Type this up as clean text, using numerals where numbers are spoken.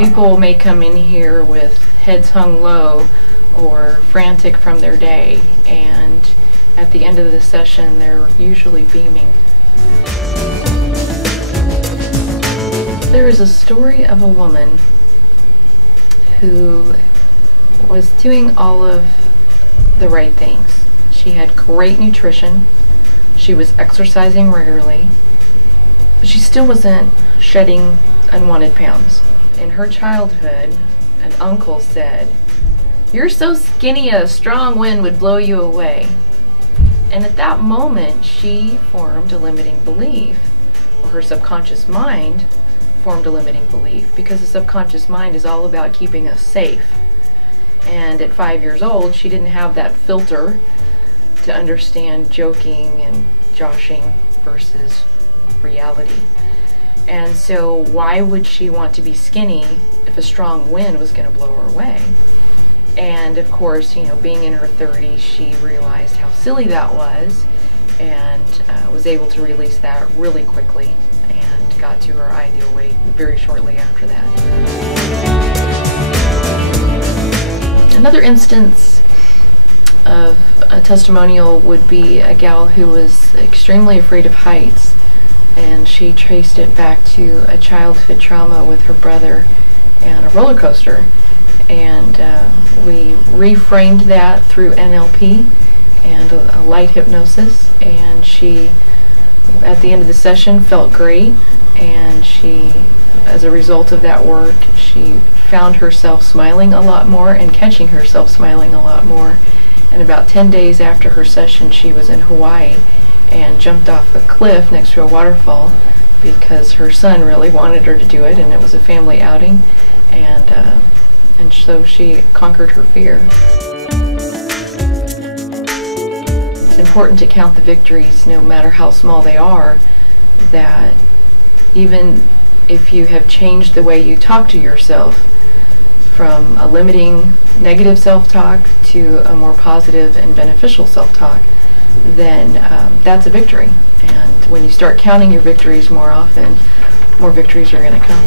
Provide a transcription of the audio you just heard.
People may come in here with heads hung low or frantic from their day, and at the end of the session they're usually beaming. There is a story of a woman who was doing all of the right things. She had great nutrition, she was exercising regularly, but she still wasn't shedding unwanted pounds. In her childhood, an uncle said, "You're so skinny a strong wind would blow you away." And at that moment she formed a limiting belief, or her subconscious mind formed a limiting belief, because the subconscious mind is all about keeping us safe. And at 5 years old, she didn't have that filter to understand joking and joshing versus reality. And so why would she want to be skinny if a strong wind was going to blow her away? And of course, you know, being in her 30s, she realized how silly that was, and was able to release that really quickly and got to her ideal weight very shortly after that. Another instance of a testimonial would be a gal who was extremely afraid of heights, and she traced it back to a childhood trauma with her brother and a roller coaster. And we reframed that through NLP and a light hypnosis, and she, at the end of the session, felt great, and she, as a result of that work, she found herself smiling a lot more and catching herself smiling a lot more. And about 10 days after her session, she was in Hawaii and jumped off a cliff next to a waterfall because her son really wanted her to do it, and it was a family outing, and so she conquered her fear. It's important to count the victories, no matter how small they are, that even if you have changed the way you talk to yourself from a limiting negative self-talk to a more positive and beneficial self-talk, then that's a victory. And when you start counting your victories more often, more victories are going to come.